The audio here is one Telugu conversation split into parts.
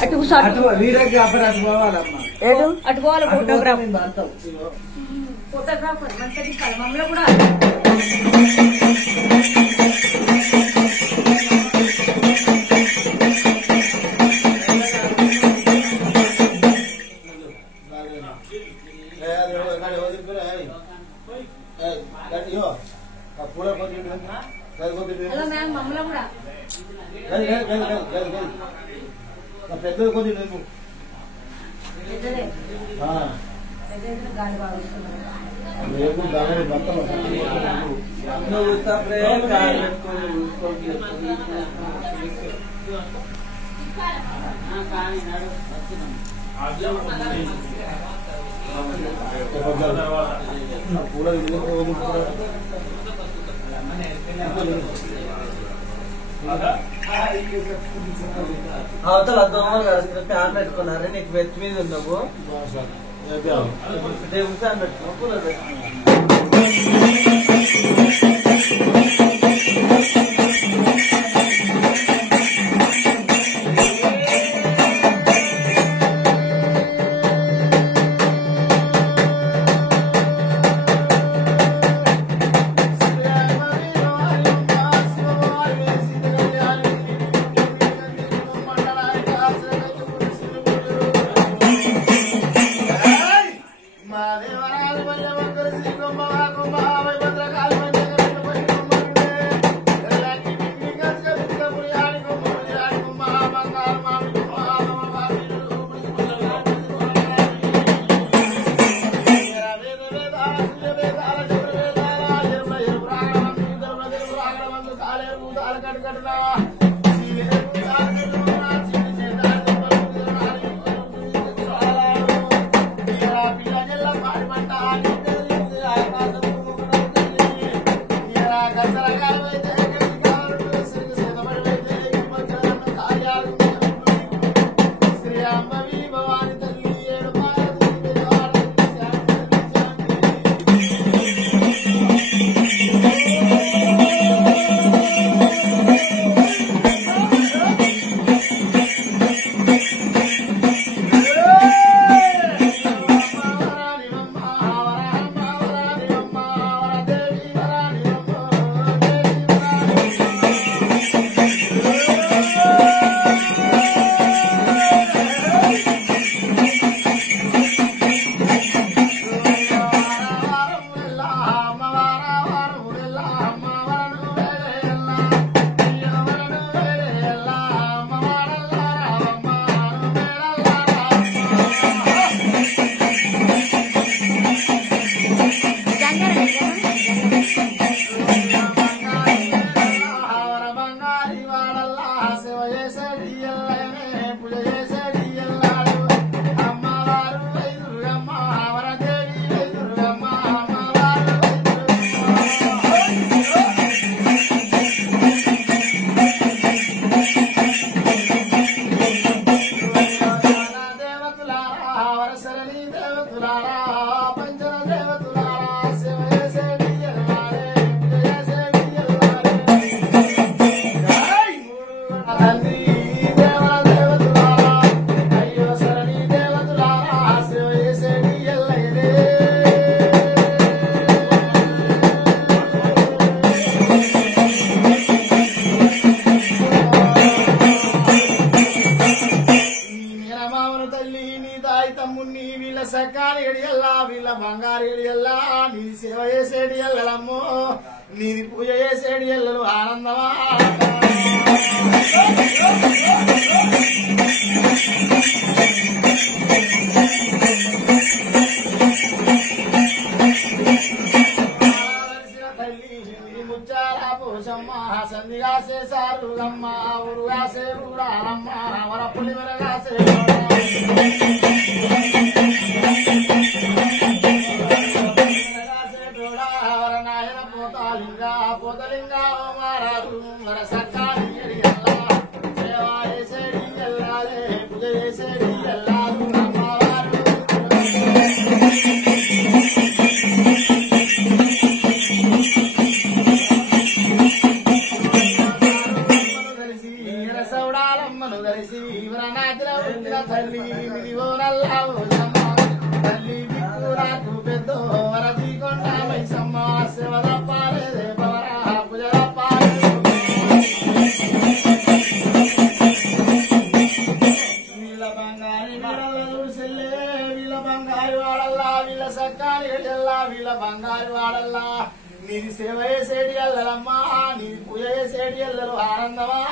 అటు పోవాలి ఫోటోగ్రాఫర్ మంచిగా తీసుకోవాలి మమ్మల్ని కూడా హలో మ్యామ్ మమ్మల్ని కూడా పెద్దది కొద్ది గాలి బాగా వస్తున్నారు అవతల దోమలు కలిసి ఫ్యాన్ పెట్టుకున్నారు నీకు వెత్ మీద ఉన్నావు టేబుల్ ఫ్యాన్ పెట్టుకున్నావు కూలర్ నీది పూజ చేసేడి ఎల్లలు ఆనందమా తల్లి ముచ్చారా పోషమ్మ సందిగా చేశారు అమ్మ ఊరుగా సేరురారమ్మ వర పులివరగా పోతలింగా మారారు వర సర్కారు సేవా చేసేడి ఎల్లాలే పూజ చేసేడి ఎల్లాలు అమ్మవారు కలిసి రసౌడాలమ్మను కలిసి నాతిలో పుట్టిన తల్లి మిదివో నల్లా తల్లి దిక్కు నాకు పెద్ద వరది కొండ మైసమ్మ శివ తప్పాలేదే పవరా పూజ తప్పాలేదు వీళ్ళ బంగారు వీళ్ళ సెల్లే వీళ్ళ బంగారు వాడల్లా వీళ్ళ సక్కాలి ఎల్లెల్లా వీళ్ళ బంగారు వాడల్లా నీది సేవ చేసేటి ఎల్లరమ్మా నీది పూజ చేసేటి ఎల్లరు ఆనందమా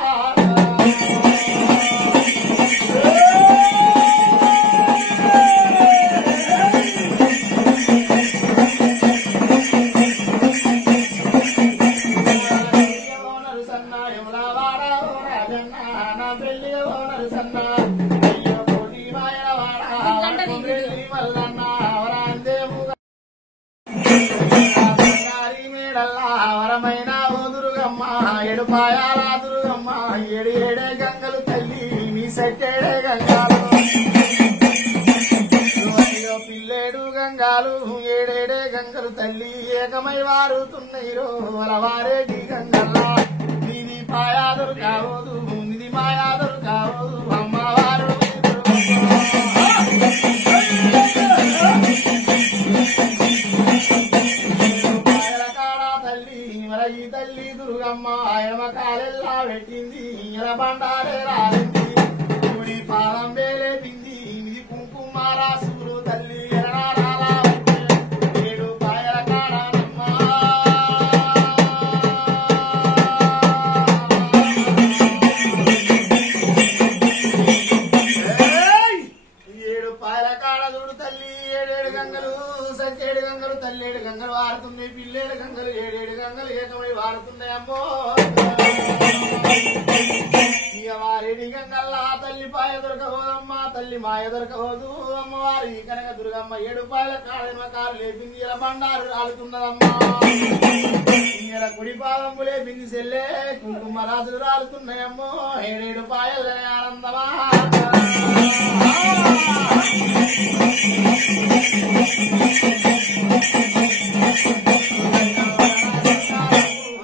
వరమైన ఓ దుర్గమ్మ ఎడుపాయాల దుర్గమ్మ ఏడు ఏడే గంగలు తల్లి నీ సట్టేడే గంగాలు పిల్లేడు గంగాలు ఏడేడే గంగలు తల్లి ఏకమై వారుతున్నాయి రో వరవారేటి గంగల్లా నీది పాయాదురు కావోదు నిది మాయాదురు కావోదు అమ్మవారు ఈ తల్లి దుర్గమ్మ ఎడమ కాలెల్లా పెట్టింది ఈయన బండారే రాలింది గుడి పాదం వేలేపింది ఇది కుంకుమ రాసులు తల్లి ఎరణారాలా ఏడు పాయల కాడనమ్మ ఏడు పాయల కాడ చూడు తల్లి ఏడేడు గంగలు సంచేడు గంగలు తల్లేడు గంగలు వారుతున్నాయి పిల్లేడు గంగలు ఏడేడు గంగలు ఏకమై వారుతున్నాయి అమ్మో ఇక వారేడి గంగల్లా తల్లి పాయ దొరకబోదమ్మా తల్లి మాయ దొరకబోదు అమ్మవారి కనుక దుర్గమ్మ ఏడు పాయల కాడమకారు లేపింది ఇలా బండారు రాలుతున్నదమ్మా ఇలా కుడి పాదము లేపింది సెల్లే కుంకుమ రాజులు రాలుతున్నాయమ్మో ఏడేడు పాయలనే ఆనందమా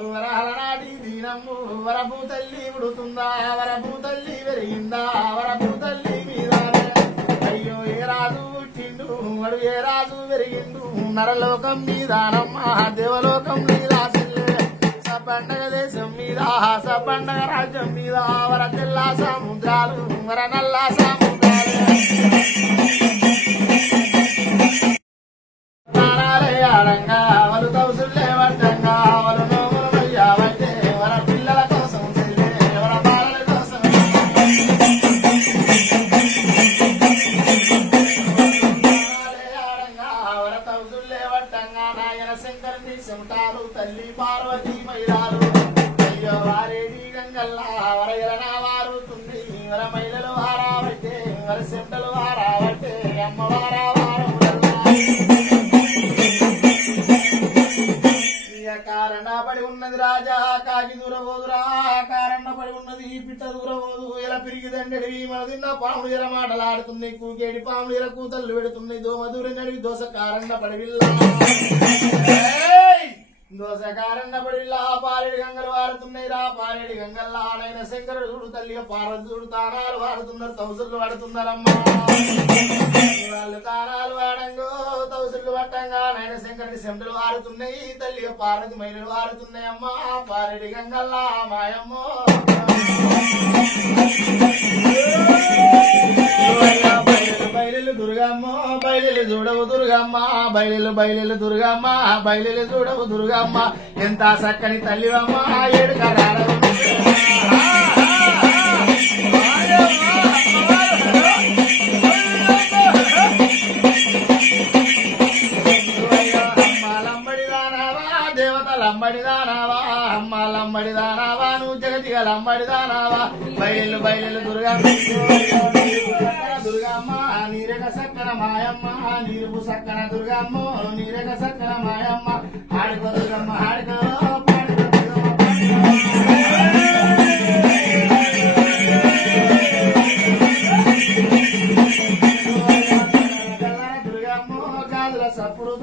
వరహలనాటి దీనమ్ము వరభూ తల్లి ఉడుతుందా వరభూ తల్లి వెరిగిందా వరభూ తల్లి మీద అయ్యో ఏ రాజు పుట్టిండు వాడు ఏ రాజు వెరిగిండు నరలోకం మీదానమ్మ దేవలోకం మీద సపండగ దేశం మీద సపండగ రాజ్యం మీద వర తెల్ల సముద్రాలు వర నల్ల సముద్రాలు ఆడంగా వలు తౌసులే వడ్డంగా వలు నోములు మయ్యావంటే వర పిల్లల కోసం చెల్లే వర బాలల కోసం ఆడంగా వర తౌసులే వడ్డంగా నాయన శంకరుని చెమటాలు తల్లి పార్వతీ మహిళలు అయ్యో వారేడి గంగల్లా వర ఎలనా వారుతుంది వర మహిళలు వారావట్టే వర చెమటలు వారావట్టే అమ్మ వారా కారణ పడి ఉన్నది రాజా కాకి దూరబోదురా కారణ పడి ఉన్నది పిట్ట దూరబోదు ఇలా పిరిగిదండడివి మన తిన్న పాములు ఇలా మాటలాడుతున్నాయి కూకేడి పాములు ఇలా కూతలు పెడుతున్నాయి దోమ దూరం నడివి దోశ కారణ పడివిల్లా దోశ కారణ పడివిల్లా పాలేడు గంగలు వాడుతున్నాయి రా పాలేడు గంగల్లా ఆడైన శంకరుడు చూడు తల్లిగా పార్వతి చూడు తానాలు వాడుతున్నారు తౌసులు వాడుతున్నారమ్మా వాళ్ళు తానాలు వాడంగో తౌసులు పట్టంగా నాయన శంకరుడి సెంటలు వారుతున్నాయి తల్లిగా పార్వతి మైలు వారుతున్నాయి అమ్మా పాలేడు గంగల్లా మాయమ్మో బయలు దుర్గమ్మ బయలు చూడవు దుర్గమ్మ బయలు దుర్గమ్మ బయలు చూడవు దుర్గమ్మ ఎంత చక్కని తల్లివమ్మ ఏడు కరాలు లంబడిదానావా అమ్మ లంబడిదానావా నువ్వు జగతిగా లంబడిదానావా బయలు దుర్గమ్మ దుర్గమ్మ నీరక సక్కన మాయమ్మ నీరుపు సక్కన దుర్గమ్మ నీరక సక్కన మాయమ్మ ఆడుకో దుర్గమ్మ ఆడుకో దుర్గమ్మ గాజుల సప్పుడు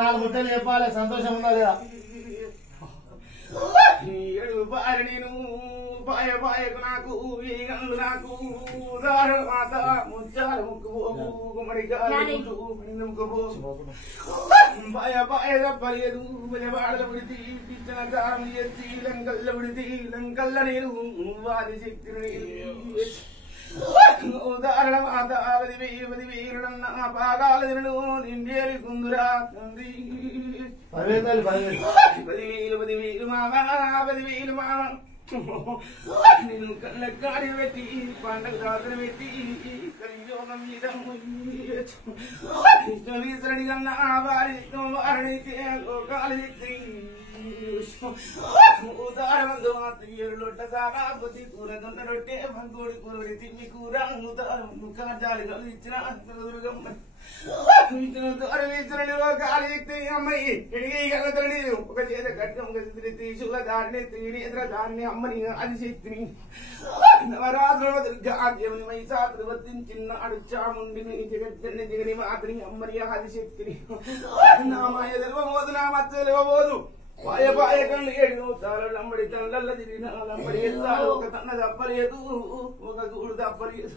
4 ముట్టలు చెప్పాలి సంతోషం ఉందా లేదా ఏడు పాయ నేను పాయ పాయకు నాకు ఈ గన్లు నాకు దారుణ మాత ముచ్చాల ముక్కు పోగు గుమ్మడికాయ పాయ పాయ తప్పలేదు వాడల విడితి పిచ్చిన దారం ఎత్తి లంకల్ల విడితి లంకల్ల నేను వారి శక్తిని ఉదాహరణ మాత పది వీరుడన్న పాదాల దినడు నిండేరి కుందురా తండ్రి 10,000 మామ నేను కళ్ళ కాడి పెట్టి పండగ దాతన పెట్టి కలియోగం మీద వీసరడి కన్నా వారిని లోకాలు ఎత్తి ఉదాహరణ ఏడులొట్ట సాగా కొద్ది కూర దొండ రొట్టె మంగోడి కూరడి తిమ్మి కూర ఉదాహరణ కాజాలు కలిసి ఇచ్చిన దుర్గమ్మ కాలి ఎక్కి అమ్మాయి ఎడిగి కలతని ఒక చేత గడ్డం త్రిశూల దారిని త్రినేత్ర దారిని అమ్మని అది శక్తిని నవరాత్రుల దుర్గాదేవుని మైసాత్రి వర్తించిన్నాడు చాముండిని జగత్తని జగని మాతని అమ్మని ఆది శక్తిని నా మాయ తెలివబోదు నా మచ్చ తెలివబోదు పాయ పాయ కళ్ళు 7 తాళ లంబడి తనల తిరిగిన లంబడి ఎల్లాలు ఒక తన్న తప్పలేదు ఒక గూడు తప్పలేదు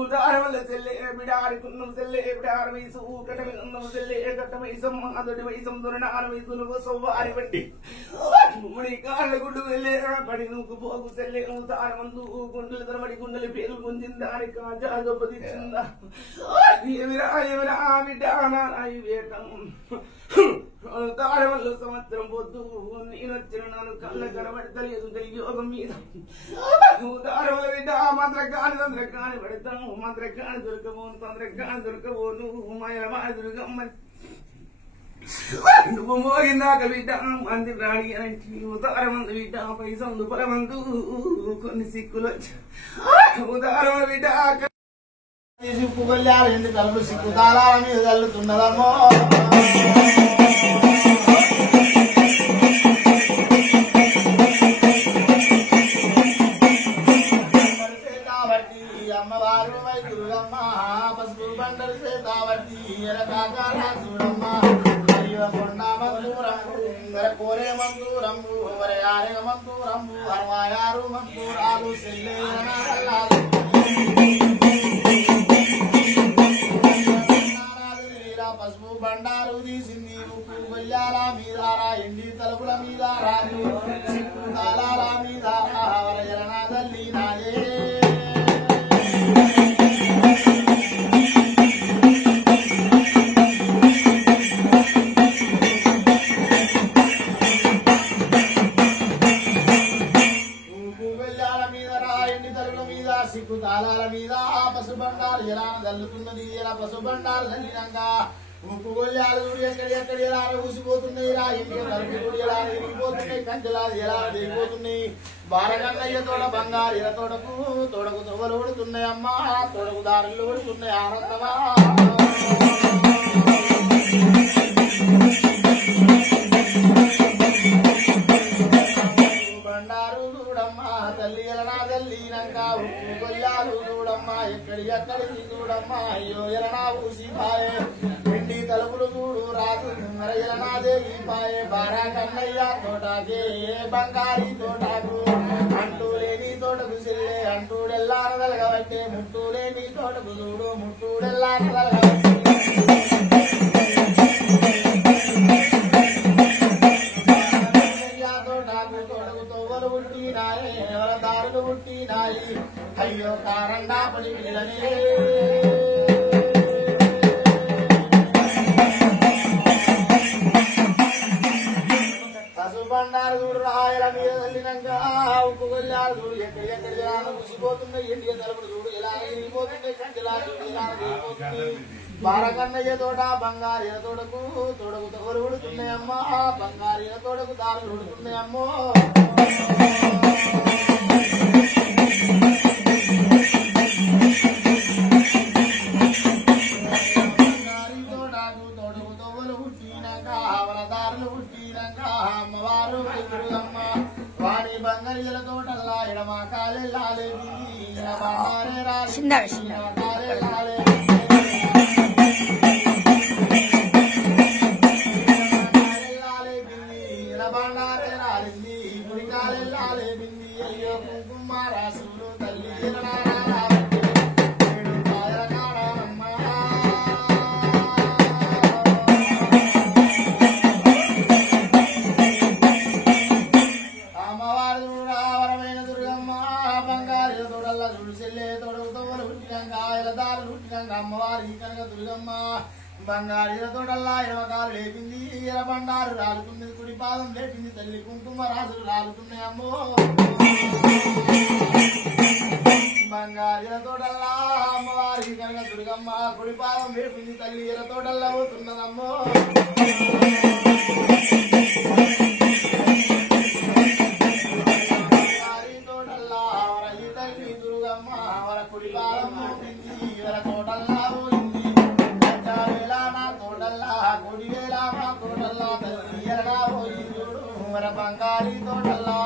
ఉదార వల్ల చెల్లె బిడారికున్న చెల్లె బిడార వయసు కటమి ఉన్న చెల్లె కట్టమైసం అదొడి వయసం దొరనాల వయసును సవ్వారి బట్టి ముడి కాళ్ళ గుడ్డు వెళ్ళే పడి నువ్వు పోగు చెల్లె తార మందు గుండెలు తరబడి గుండెలు పేరు గుంజిందా అని కాజా గొప్పదిచ్చిందా ఏమిరా బిడ్డ నాయి వేటం తారవల్లు సంవత్సరం పొద్దు నేను వచ్చిన నాను కళ్ళ కనబడతలేదు యోగం మీద తారవల బిడ్డ మంత్రకాని పడతాను మంత్రకాని దొరకబోను మాయ దుర్గమ్మ నువ్వు మోగిందాక బిడ్డ మంది రాణి అని ఉదారమందు బిడ్డ పైసందు పొలమందు కొన్ని సిక్కులు వచ్చి ఉదారమ బిడ్డ పుగల్లారు ఎందు తలుపు సిక్కు తాళాల మీద తల్లుతున్నదమ్మో అమ్మవారు వైద్యులమ్మ పసుపు బండలు చేతావట్టి ఎరకాకాల చూడమ్మ అయ్యో కొండ మందూరంబు కోరే మందూరంబు వరే ఆరెగ మందూరంబు 66 మందూరాలు సెల్లేనాలు పసుపు బండారు తీసింది ఉప్పు గొల్లాల మీదారా ఎండి తలుపుల మీద రాదు సిక్కు తాళాల మీద వరజలనా తల్లి నాదే సిక్కు తాళాల మీద పసు బండారు ఎలా జల్లుతున్నది ఎలా పసు బండారు చల్లినాక ఉప్పు గొల్లాలు చూడు ఎక్కడి ఎలా ఊసిపోతున్నాయి ఇలా ఇంటికి తలుపు చూడు ఎలా ఎరిగిపోతున్నాయి కంచెలా ఎలా దిగిపోతున్నాయి బారగన్నయ్య తోడ బంగారు ఇలా తోడకు తొవ్వలు ఊడుతున్నాయి అమ్మా తోడకు దారులు ఊడుతున్నాయి ఆనందమా బండారు చూడమ్మా తల్లి ఎలనా తల్లినాక ఉప్పు గొల్లాలు చూడమ్మా ఎక్కడి చూడమ్మా అయ్యో ఎలనా ఊసి పాయే ఎండి తలుపులు చూడు రాదు ఎలనా దేవి పాయే బారా కన్నయ్య తోటకే బంగారి తోటకు అంటూ లేని తోటకు చెల్లే అంటూడెల్లా నదలగబట్టే ముట్టు లేని తోటకు చూడు ముట్టూడెల్లా నదలగబట్టే దారులు పుట్టినాయి అయ్యో కారండా పడి పిల్లనే పసు బండారు చూడు రాయల మీద వెళ్ళినాక ఉప్పు గొల్లారు చూడు ఎక్కడి జనాలు ముసిపోతున్నాయి ఎండిగా తలుపుడు చూడు ఎలా ఎరిగిపోతున్నాయి కంటిలా చూడు ఎలా ఎరిగిపోతుంది బారకన్నయ్య తోట బంగారు తోడకు తోడలు ఉడుతున్నాయమ్మా బంగారు తోడకు దారులు ఉడుతున్నాయమ్మో అమ్మవారు వైద్యులమ్మ వాణి బంగారు తోటల్లా ఎడమ కాలెల్లాలే అమ్మవారి కనక దుర్గమ్మ బంగారీల తోటల్లా ఎడమకాలు లేపింది ఎర బండారు రాలుతుంది కుడి పాదం లేపింది తల్లి కుంకుమ రాజులు రాలుతున్నాయి అమ్మో బంగారీల తోటల్లా అమ్మవారి కనక దుర్గమ్మ కుడి పాదం లేపింది తల్లి ఎర తోటల్లా పోతున్నదమ్మో తోటల్లా వర ఈ తల్లి దుర్గమ్మ వర కుడి పాదం లేపింది ఎర తోటల్లా పోయింది తోటల్లా కొడివేలా తోటల్లా తల్లి ఎరడా పోయి చూడు వర బంగారీ తోటల్లా